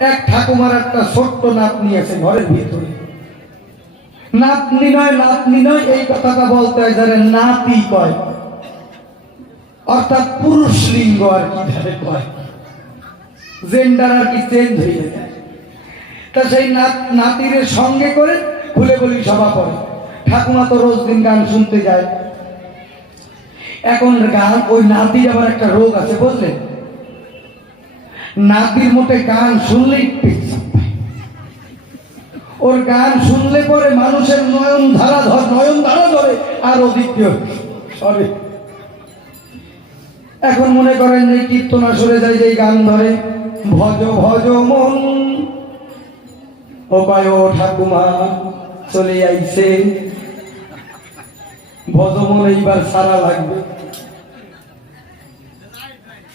এক ঠাকুমার একটা ছোট্ট নাতনি আছে ঘরের ভিতরে। নাতনি নয় নাতনি নয়, এই কথাটা বলতে হয় যারা নাতি কয়। অর্থাৎ পুরুষ লিঙ্গ আর কি ধারে কয়। জেন্ডার আর কি চেঞ্জ হয়ে যায়। তা সেই নাত- নাতিরের সঙ্গে করে খুলে বলি সভা করে। ঠাকুমা তো রোজ দিন গান শুনতে যায়। এখন গান, ওই নাতির আবার একটা রোগ আছে, বুঝলেন? নাতির মোটে গান শুনলেই ওর গান শুনলে পরে মানুষের নয়ন ধারা ধর, নয়ন ধারা ধরে, আর অধিক সরে। এখন মনে করেন যে কীর্তন আসরে যায় যে গান ধরে, ভজ ভজ মন। ও ঠাকুমা চলে আইছে। ভজ মন এইবার সারা লাগবে।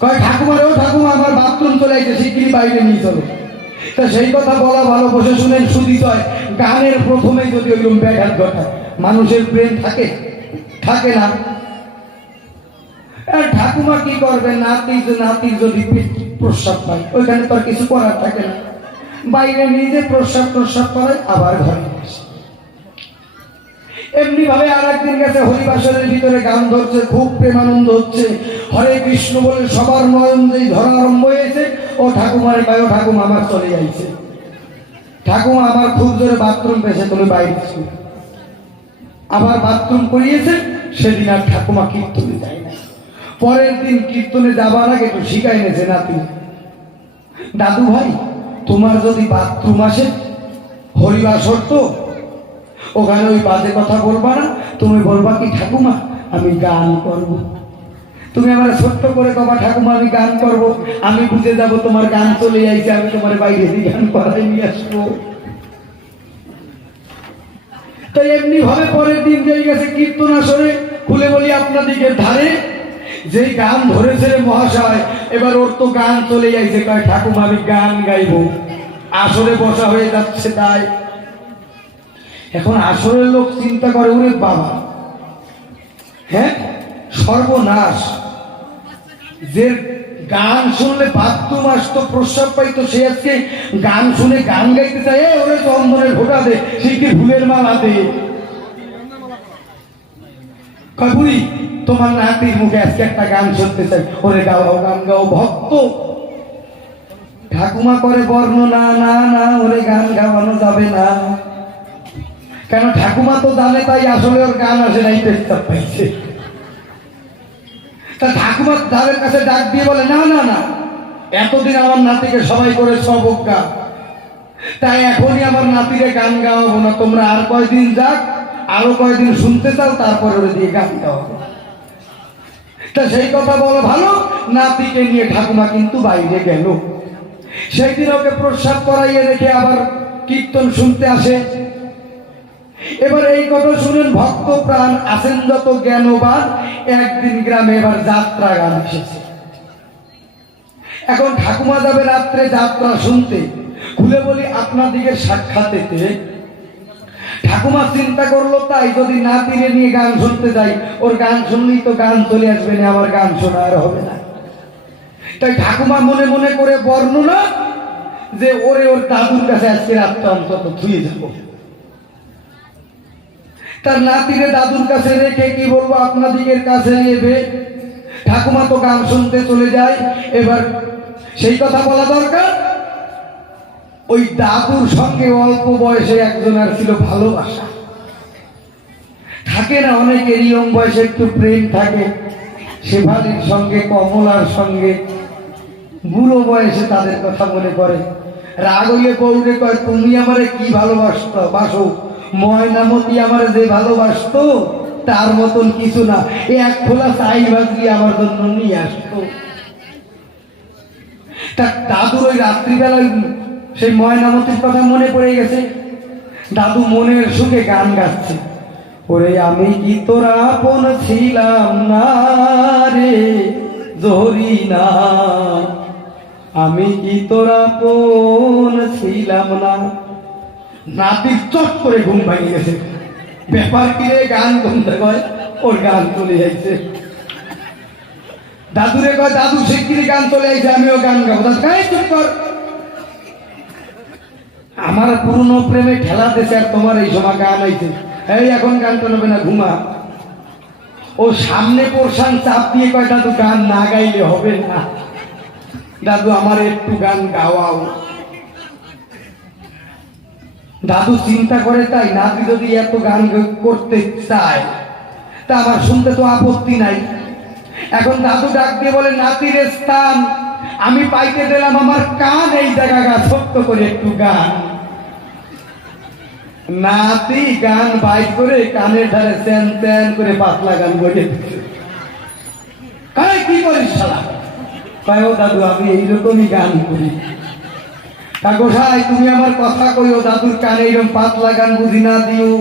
কয় ঠাকুমার ও ঠাকুমা, আমার বাথরুম চলে শিগগিরই বাইরে নিয়ে চলো। তা সেই কথা বলা ভালো, বসে শুনেন সুদিত হয়, গানের প্রথমে যদি ওই ব্যাঘাত ঘটায়, মানুষের প্রেম থাকে? থাকে না। ঠাকুমা কি করবে? নাতি নাতির যদি প্রস্রাব পায়, ওইখানে তো আর কিছু করার থাকে না। বাইরে নিজে প্রস্রাব প্রস্রাব করে আবার ঘরে আসে। এমনি ভাবে আর একদিন গেছে হরিবাসরের ভিতরে গান ধরছে, খুব প্রেমানন্দ হচ্ছে। হরে কৃষ্ণ বলে সবার নয়ন যেই ধরা আরম্ভ হয়েছে, ও ঠাকুমারে ও ঠাকুমা আমার চলে যাইছে। ঠাকুমা আমার খুব জোরে বাথরুম পেয়েছে, তুমি বাইরে আবার বাথরুম করিয়েছে, সেদিন আর ঠাকুমা কীর্তনে যায় না। পরের দিন কীর্তনে যাবার আগে একটু শিখাই নেছে নাতি। দাদু ভাই তোমার যদি বাথরুম আসে, হরিবাসর তো ওখানে ওই বাজে কথা বলবা না, তুমি বলবা কি, ঠাকুমা, আমি গান করব। তুমি আমার ছোট্ট করে কবা, ঠাকুমা, আমি গান করব। আমি বুঝে যাব তোমার গান চলে যাইছে আমি তোমার বাইরে দিয়ে গান করাই নিয়ে আসব তো এমনি ভাবে পরের দিন যেই গেছে কীর্তন আসরে, খুলে বলি আপনাদিকে ধারে, যেই গান ধরেছে মহাশয়, এবার ওর তো গান চলে যাইছে কয়, ঠাকুমা, আমি গান গাইবো আসরে বসা হয়ে যাচ্ছে তাই এখন আসরের লোক চিন্তা করে ওরে বাবা। হ্যাঁ? সর্বনাশ। যে গান শুনলে বাথরুম আসতো প্রস্রাব পাইতো সে আজকে গান শুনে গান গাইতে চায় "এ, ওরে চন্দনের ঘোটা দে সে কি ফুলের মালা দে? বুড়ি তোমার নাতির মুখে আজকে একটা গান শুনতে চাই। ওরে গাও গান গাও ভক্ত। ঠাকুমা করে বর্ণনা না না ওরে গান গাওয়ানো যাবে না। কেন ঠাকুমা তো জানে তাই আসলে ওর গান আসে নাই পেস্তাব পাইছে তা ঠাকুমার তাদের কাছে ডাক দিয়ে বলে, না না না, এতদিন আমার নাতিকে সবাই করে সবজ্ঞা তাই এখনই আমার নাতিকে গান গাওয়াবো না। তোমরা আর কয়দিন যাক, আরও কয়দিন শুনতে চাও, তারপরে ওরে দিয়ে গান গাওয়াবো। তা সেই কথা বলো, ভালো, নাতিকে নিয়ে ঠাকুমা কিন্তু বাইরে গেল। সেই দিন ওকে প্রস্রাব করাইয়ে রেখে আবার কীর্তন শুনতে আসে। এবার এই কথা শুনেন, ভক্ত প্রাণ আছেন যত জ্ঞানবান, একদিন গ্রামে এবার যাত্রা গান এসেছে। এখন ঠাকুমা যাবে রাত্রে যাত্রা শুনতে, খুলে বলি আপনাদিকে সাক্ষাতেতে। ঠাকুমা চিন্তা করল, তাই যদি না তীরে নিয়ে গান শুনতে যাই, ওর গান শুনলেই তো গান চলে আসবে, না আমার গান শোনা আর হবে না। তাই ঠাকুমা মনে মনে করে বর্ণনা, যে ওরে ওর দাদুর কাছে আজকে রাতটা অন্তত ধুয়ে যাব তার নাতিরে দাদুর কাছে রেখে কি বলব আপনাদিকের কাছে নেবে ঠাকুমা তো গান শুনতে চলে যায়। এবার সেই কথা বলা দরকার। ওই দাদুর সঙ্গে অল্প বয়সে একজন আর ছিল ভালোবাসা। থাকে না অনেকের ইয়ং বয়সে একটু প্রেম থাকে। শেফালির সঙ্গে, কমলার সঙ্গে। বুড়ো বয়সে তাদের কথা মনে করে রাগ হইলে বউরে কয়, তুমি আমারে কি ভালোবাসত? বাসো। ময়নামতি আমার যে ভালোবাসতো, তার মতন কিছু না। এক খোলা চাই বাজলি আমার জন্য নিয়ে আসতো। তা দাদুর ওই রাত্রিবেলায় সেই ময়নামতির কথা মনে পড়ে গেছে। দাদু মনের সুখে গান গাচ্ছে। ওরে আমি কি তোরা আপন ছিলাম না রে, জহরি না। আমি কি তোরা আপন ছিলাম না। নাতি চট করে ঘুম ভাঙিয়ে গেছে ব্যাপার কি গান শুনতে কয়? ওর গান চলে যাইছে দাদুরে কয়, দাদু শিগগিরি গান চলে আইছে, আমিও গান গাবো। কাই চুপ কর। আমার পুরনো প্রেমে খেলা দেশে আর তোমার এই সময় গান আইছে। এই এখন গান টানবে না, ঘুমা। ও সামনে পোর্শান চাপ দিয়ে কয়, দাদু, গান না গাইলে হবে না। দাদু, আমার একটু গান গাওয়াও। দাদু চিন্তা করে তাই নাতি যদি এত গান করতে চায়, তা আমার শুনতে তো আপত্তি নাই। এখন দাদু ডাক দিয়ে বলে, নাতির স্থান, আমি পাইতে দিলাম আমার কান। এই জায়গা গা ছোট্ট করে একটু গান। নাতি গান বাইক করে কানের ধারে চ্যান চ্যান করে পাতলা গান বলে কি করিস শালা? কয় দাদু, আমি এইরকমই গান করি। তা ভাই তুমি আমার কথা কইও দাদুর কানে এরকম পাত লাগান বুঝি না দিও।